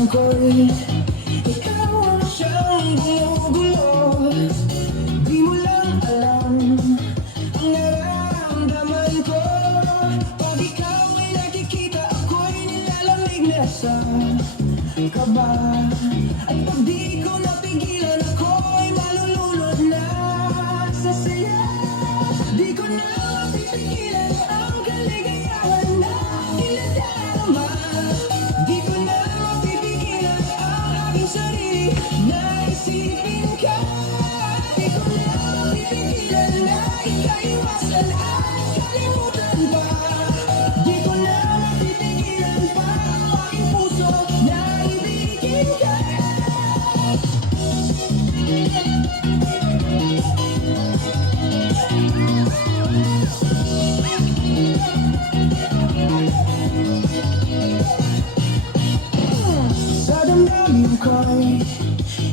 Naramdaman ko'y ikaw ang siyang gumugulo. Di mo lang alam ang nararamdaman ko. Pag ikaw ay nakikita, ako'y nilalamig na sa kaba. At pag di ko napigilan, ako'y malulunod na sa saya. Di ko na mapipigilan ang kaligayahan na tinadarama. Di ko na mapipigilan ang aking sarili na isipin ka. Di ko na mapipigilan na ikaiwasan at kalimutan pa. Di ko na mapipigilan pa ang aking puso na ibigin ka. Sa damdamin ko'y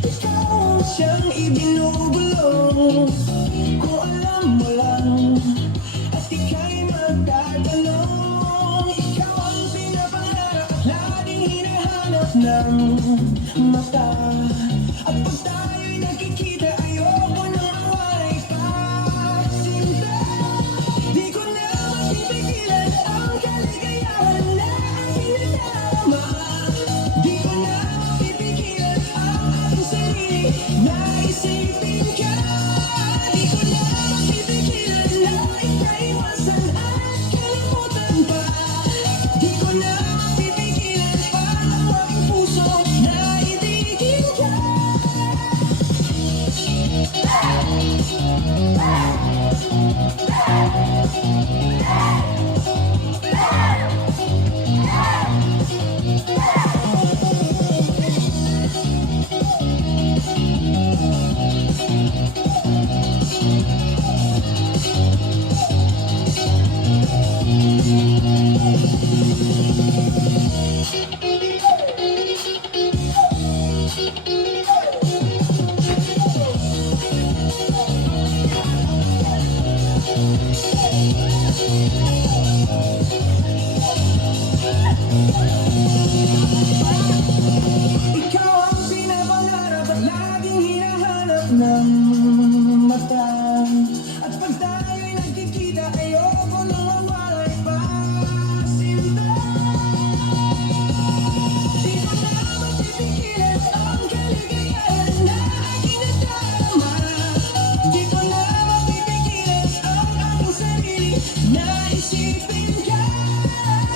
ikaw ang siyang ibinubulong. Kung alam mo lang at ika'y magtatanong, ikaw ang pinapangarap at laging hinahanap ng mata. At pag tayo'y nagkikita, ayoko nang mawalay pa sinta. Di ko na mapipigilan ang kaligayahan na aking nadarama. Di ko na mapipigilan ang aking sarili na isipin ka. Di ko na mapipigilan na ikaiwasan at kalimutan pa. Di ko na mapipigilan pa ang aking puso na ibigin ka. Ikaw ang pinapangarap at laging hinahanap ng mata. At pag tayo'y nagkikita, ayoko nang mawalay pa sinta. Di ko na mapipigilan ang kaligayahan na aking nadarama. Di ko na mapipigilan ang aking sarili na isipin ka.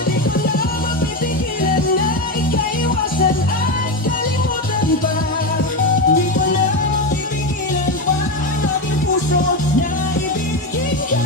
Di ko na mapipigilan na ikaiwasan at kalimutan pa. Di ko na mapipigilan pa ang aking puso na ibigin ka.